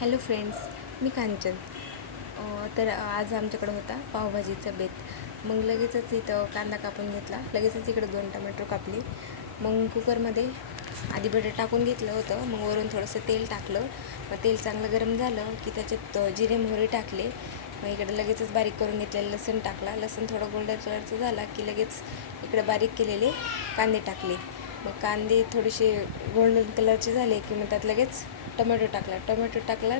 Hello friends, मी कांचन. तर आज आमच्याकडं होता पावभाजीचा बेत. मग लगेचच इथं कांदा कापून घेतला, लगेचच इकडं 2 टमॅटो कापले. मग कुकरमध्ये आधी बटाटा टाकून घेतलं होतं. मग वरून थोडंसं तेल टाकलं. मग तेल चांगलं गरम झालं की त्याच्यात जिरे मोहरी टाकले. मग इकडं लगेचच बारीक करून घेतलेलं लसूण टाकला. लसूण थोडं गोल्डन कलरचं झाला की लगेच इकडं बारीक केलेले कांदे टाकले. मग कांदे थोडेसे गोल्डन कलरचे झाले की मग त्यात लगेच टोमॅटो टाकला.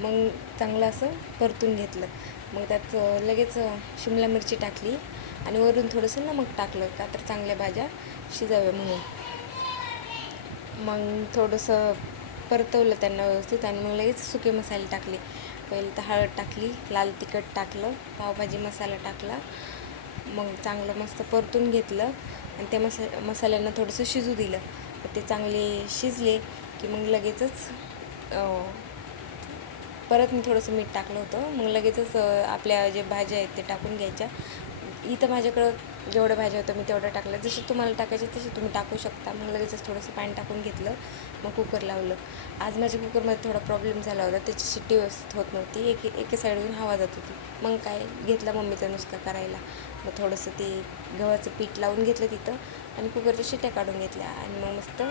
मग चांगलं असं परतून घेतलं. मग त्यात लगेच शिमला मिरची टाकली आणि वरून थोडंसं नमक टाकलं का तर चांगल्या भाज्या शिजाव्या म्हणून. मग थोडंसं परतवलं त्यांना व्यवस्थित आणि मग लगेच सुके मसाले टाकले. पहिले तर हळद टाकली, लाल तिखट टाकलं, पावभाजी मसाला टाकला. मग चांगलं मस्त परतून घेतलं आणि त्या मसाल्यांना थोडंसं शिजू दिलं. ते चांगले शिजले की मग लगेचच परत मी थोडंसं मीठ टाकलं होतं. मग लगेचच आपल्या जे भाज्या आहेत ते टाकून घ्यायच्या. इथं माझ्याकडं जेवढ्या भाज्या होत्या मी तेवढं टाकलं. जसं तुम्हाला टाकायचे तसे तुम्ही टाकू शकता. मग लगेचच थोडंसं पाणी टाकून घेतलं. मग कुकर लावलं. आज माझ्या कुकरमध्ये थोडा प्रॉब्लेम झाला होता, त्याची शिट्टी व्यवस्थित होत नव्हती, एके साईडवरून हवा जात होती. मग काय घेतला मम्मीचा नुसका करायला. मग थोडंसं ते गव्हाचं पीठ लावून घेतलं तिथं आणि कुकरच्या शिट्ट्या काढून घेतल्या आणि मग मस्त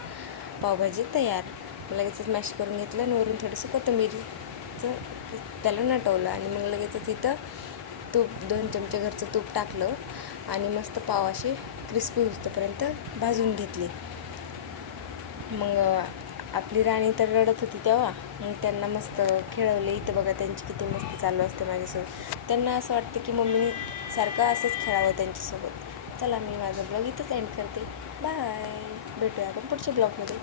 पावभाजी तयार. लगेचच मॅश करून घेतलं आणि वरून थोडंसं कोथिंबीरचं त्याला नटवलं आणि मग लगेचच इथं तूप 2 चमचे घरचं तूप टाकलं आणि मस्त पाव असे क्रिस्पी होईपर्यंत भाजून घेतले. मग आपली राणी तर रडत होती तेव्हा. मग त्यांना मस्त खेळवले. इथं बघा त्यांची किती मस्ती चालू असते माझ्यासोबत. त्यांना असं वाटतं की मम्मीने सारखं असंच खेळावं त्यांच्यासोबत. चला, मी माझा ब्लॉग इथंच एंड करते. बाय. भेटूया आपण पुढच्या ब्लॉगमध्ये.